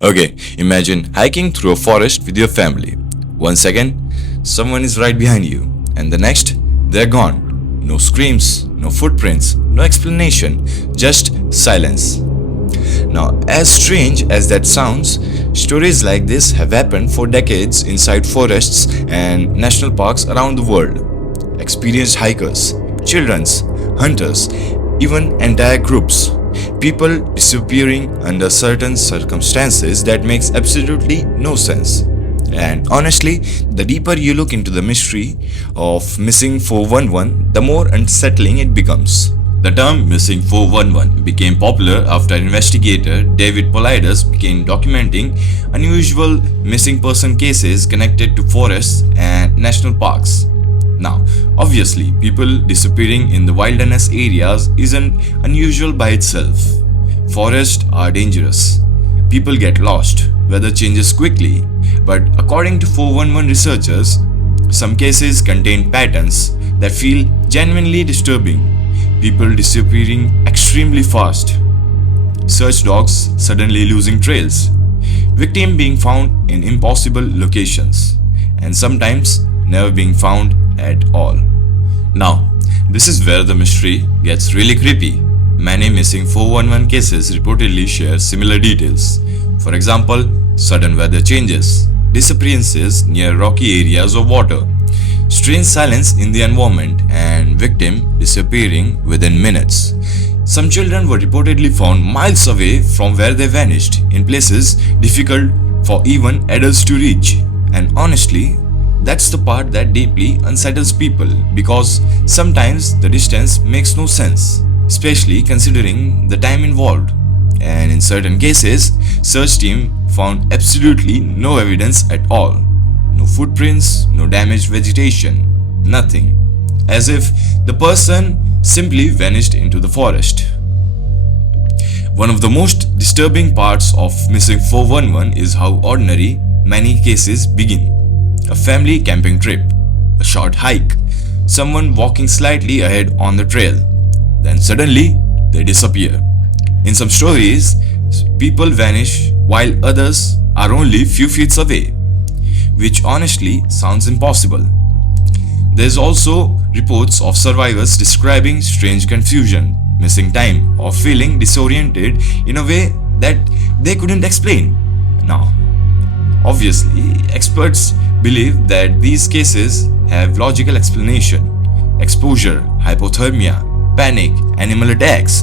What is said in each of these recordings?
Okay, imagine hiking through a forest with your family. 1 second, someone is right behind you, and the next, they're gone. No screams, no footprints, no explanation, just silence. Now, as strange as that sounds, stories like this have happened for decades inside forests and national parks around the world. Experienced hikers, children's, hunters, even entire groups. People disappearing under certain circumstances that makes absolutely no sense. And honestly, the deeper you look into the mystery of missing 411, the more unsettling it becomes. The term missing 411 became popular after investigator David Polides began documenting unusual missing person cases connected to forests and national parks. Now, obviously, people disappearing in the wilderness areas isn't unusual by itself. Forests are dangerous. People get lost, weather changes quickly, but according to 411 researchers, some cases contain patterns that feel genuinely disturbing. People disappearing extremely fast, search dogs suddenly losing trails, victim being found in impossible locations, and sometimes never being found at all. Now, this is where the mystery gets really creepy. Many missing 411 cases reportedly share similar details. For example, sudden weather changes, disappearances near rocky areas of water, strange silence in the environment, and victim disappearing within minutes. Some children were reportedly found miles away from where they vanished, in places difficult for even adults to reach. And honestly, that's the part that deeply unsettles people because sometimes the distance makes no sense, especially considering the time involved. And in certain cases, search team found absolutely no evidence at all. No footprints, no damaged vegetation, nothing. As if the person simply vanished into the forest. One of the most disturbing parts of missing 411 is how ordinary many cases begin. A family camping trip, a short hike, someone walking slightly ahead on the trail. Then suddenly, they disappear. In some stories, people vanish while others are only few feet away, which honestly sounds impossible. There's also reports of survivors describing strange confusion, missing time, or feeling disoriented in a way that they couldn't explain. Now, obviously, experts believe that these cases have logical explanation: exposure, hypothermia, panic, animal attacks.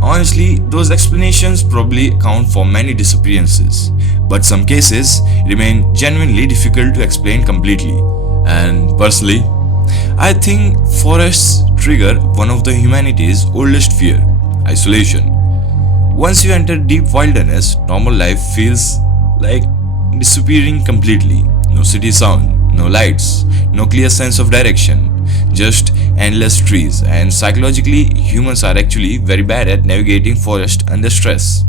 Honestly, those explanations probably account for many disappearances, but some cases remain genuinely difficult to explain completely. And personally, I think forests trigger one of the humanity's oldest fear: isolation. Once you enter deep wilderness, normal life feels like disappearing completely. No city sound, no lights, no clear sense of direction, just endless trees. And psychologically, humans are actually very bad at navigating forest under stress.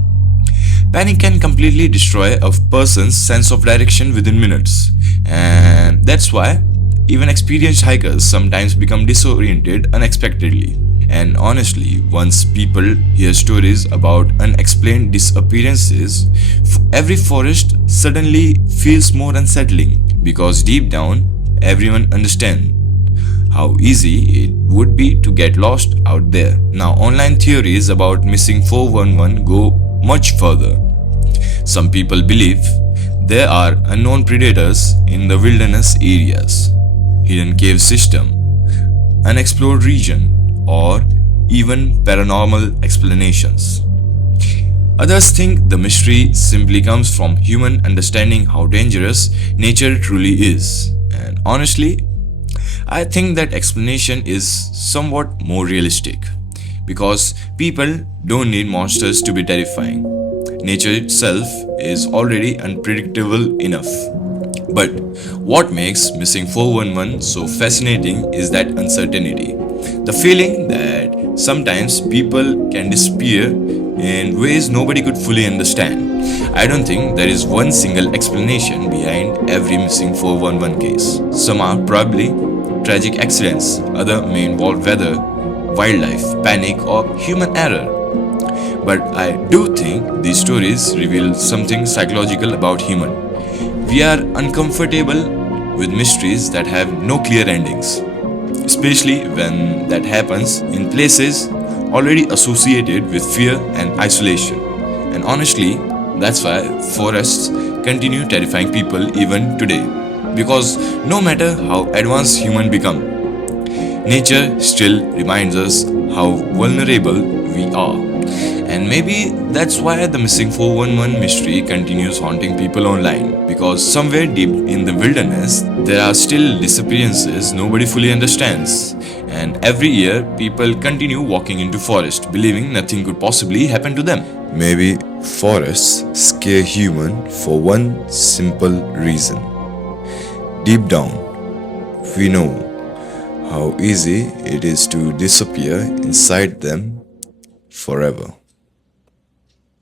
Panic can completely destroy a person's sense of direction within minutes, and that's why even experienced hikers sometimes become disoriented unexpectedly. And honestly, once people hear stories about unexplained disappearances, every forest suddenly feels more unsettling because deep down, everyone understands how easy it would be to get lost out there. Now, online theories about missing 411 go much further. Some people believe there are unknown predators in the wilderness areas, hidden cave system, unexplored region, or even paranormal explanations. Others think the mystery simply comes from human understanding how dangerous nature truly is. And honestly, I think that explanation is somewhat more realistic because people don't need monsters to be terrifying. Nature itself is already unpredictable enough. But what makes missing 411 so fascinating is that uncertainty. The feeling that sometimes people can disappear in ways nobody could fully understand. I don't think there is one single explanation behind every missing 411 case. Some are probably tragic accidents, others may involve weather, wildlife, panic, or human error. But I do think these stories reveal something psychological about human. We are uncomfortable with mysteries that have no clear endings, especially when that happens in places already associated with fear and isolation. And honestly, that's why forests continue terrifying people even today. Because no matter how advanced humans become, nature still reminds us how vulnerable we are. And maybe that's why the missing 411 mystery continues haunting people online. Because somewhere deep in the wilderness, there are still disappearances nobody fully understands. And every year, people continue walking into forest, believing nothing could possibly happen to them. Maybe forests scare human for one simple reason. Deep down, we know how easy it is to disappear inside them forever.